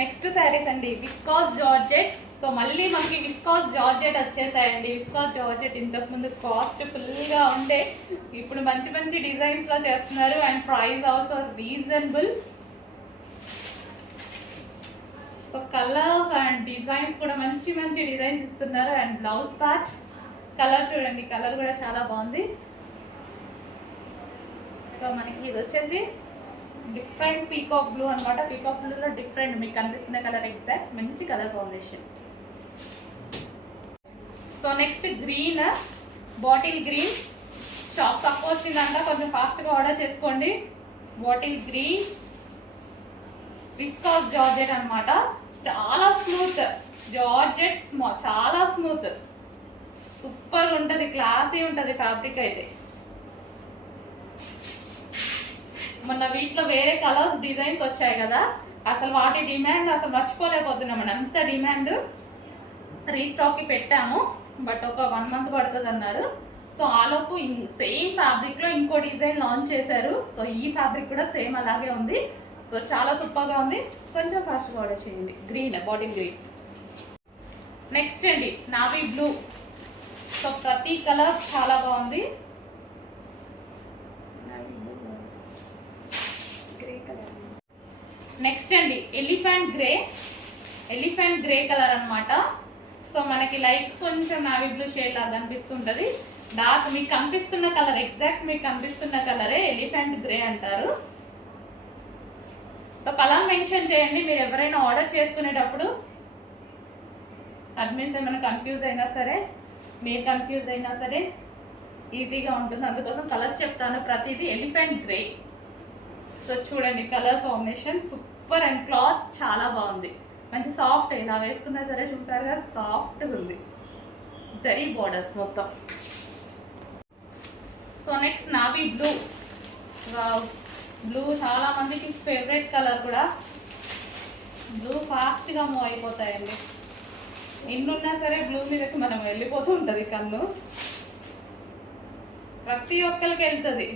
Next saris అండి viscous georgette. So మళ్ళీ మనకి విస్కాస్ జార్జెట్ వచ్చేసాయండి. విస్కాస్ జార్జెట్ ఇంతకుముందు కాస్ట్ ఫుల్గా ఉండే, ఇప్పుడు మంచి మంచి డిజైన్స్లో చేస్తున్నారు and price also reasonable. So colours and designs కూడా మంచి మంచి డిజైన్స్ ఇస్తున్నారు. అండ్ బ్లౌజ్ ప్యాచ్ కలర్ చూడండి, కలర్ కూడా చాలా బాగుంది. సో మనకి ఇది వచ్చేసి డిఫరెంట్ పీకాక్ బ్లూ అనమాట. పీకాక్ బ్లూలో డిఫరెంట్ మీకు కనిపిస్తున్న కలర్ ఎగ్జాక్ట్ మంచి colour combination. So next green, bottle green. Stock తక్కువ వచ్చిందంట, కొంచెం ఫాస్ట్గా ఆర్డర్ చేసుకోండి. బాటిల్ గ్రీన్ విస్కాస్ జార్జెట్ అనమాట. చాలా స్మూత్ జార్జెట్, చాలా స్మూత్, సూపర్ ఉంటుంది, క్లాసీ ఉంటుంది ఫ్యాబ్రిక్ అయితే. మొన్న వీటిలో వేరే కలర్స్ డిజైన్స్ వచ్చాయి కదా, అసలు వాటి డిమాండ్ అసలు మర్చిపోలేకపోతున్నాం. అంత డిమాండ్ రీస్టాక్కి పెట్టాము, బట్ ఒక 1 month పడుతుంది అన్నారు. సో ఆలోపు సేమ్ ఫ్యాబ్రిక్లో ఇంకో డిజైన్ లాంచ్ చేశారు. సో ఈ ఫ్యాబ్రిక్ కూడా సేమ్ అలాగే ఉంది. సో చాలా సూపర్గా ఉంది, కొంచెం ఫాస్ట్గా ఆర్డర్ చేయండి. Green, bottle green. నెక్స్ట్ అండి నావీ బ్లూ. సో ప్రతి కలర్ చాలా బాగుంది. నెక్స్ట్ అండి elephant grey. Elephant grey colour అనమాట. సో మనకి లైట్ కొంచెం నావీ బ్లూ షేడ్ లాగా కనిపిస్తుంటుంది. డార్క్ మీకు కనిపిస్తున్న కలర్, ఎగ్జాక్ట్ మీకు కనిపిస్తున్న కలరే ఎలిఫెంట్ గ్రే అంటారు. సో కలర్ మెన్షన్ చేయండి మీరు ఎవరైనా ఆర్డర్ చేసుకునేటప్పుడు. అడ్మిన్స్ ఏమైనా కన్ఫ్యూజ్ అయినా సరే, మీరు కన్ఫ్యూజ్ అయినా సరే ఈజీగా ఉంటుంది. అందుకోసం కలర్స్ చెప్తాను. ప్రతిదీ ఎలిఫెంట్ గ్రే. సో చూడండి colour combination super and cloth చాలా బాగుంది, మంచి సాఫ్ట్. ఇలా వేసుకున్నా సరే చూసారుగా సాఫ్ట్గా ఉంది, జరీ బోర్డర్స్ మొత్తం. So next navy blue. Blue చాలా మందికి ఫేవరెట్ కలర్ కూడా. బ్లూ ఫాస్ట్గా మూవ్ అయిపోతాయండి, ఎన్నున్నా సరే బ్లూ మీదకి మనం వెళ్ళిపోతూ ఉంటుంది కన్ను. ప్రతి ఒక్కరికి వెళ్తుంది.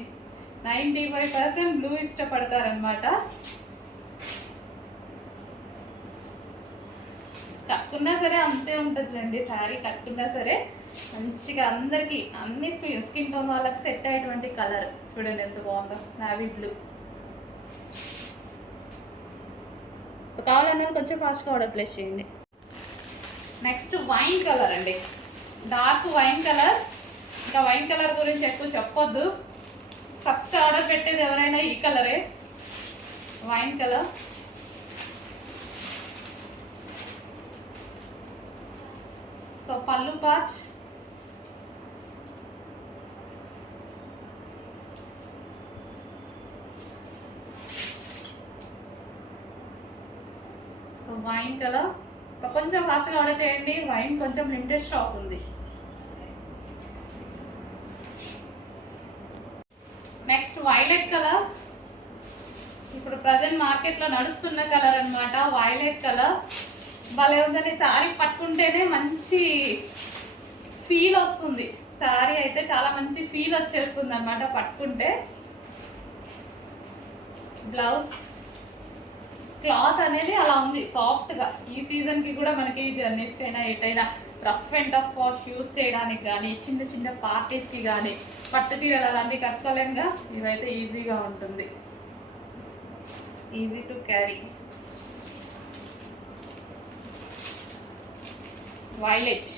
95% బ్లూ ఇష్టపడతారనమాట. కట్టుకున్నా సరే అంతే ఉంటుందిలేండి. శారీ కట్టుకున్నా సరే మంచిగా అందరికీ అన్ని స్కిన్ టోన్ వాళ్ళకి సెట్ అయ్యేటువంటి కలర్. చూడండి ఎంత బాగుందో నావీ బ్లూ. సో కావాలన్నా కొంచెం ఫాస్ట్గా ఆర్డర్ ప్లేస్ చేయండి. నెక్స్ట్ వైన్ కలర్ అండి, డార్క్ వైన్ కలర్. ఇంకా వైన్ కలర్ గురించి ఎక్కువ చెప్పొద్దు, ఫస్ట్ ఆర్డర్ పెట్టేది ఎవరైనా ఈ కలరే, వైన్ కలర్. సో పళ్ళు part so wine colour. So కొంచెం ఫాస్ట్గా ఆర్డర్ చేయండి, వైన్ కొంచెం లిమిటెడ్ స్టాక్ ఉంది. Next violet colour. ఇప్పుడు ప్రజెంట్ మార్కెట్లో నడుస్తున్న కలర్ అనమాట, వైలెట్ కలర్. భలే ఉందని శారీ పట్టుకుంటేనే మంచి ఫీల్ వస్తుంది. శారీ అయితే చాలా మంచి ఫీల్ వచ్చేస్తుంది అనమాట పట్టుకుంటే. బ్లౌజ్ క్లాత్ అనేది అలా ఉంది సాఫ్ట్గా. ఈ సీజన్కి కూడా మనకి జర్నీస్కి అయినా ఎటైనా rough and tough wash use చేయడానికి కానీ, చిన్న చిన్న పార్టీస్కి కానీ, పట్టు చీరలు అలాంటివి కట్టుకోలేంగా, ఇవైతే ఈజీగా ఉంటుంది, ఈజీ టు క్యారీ. వైలెట్.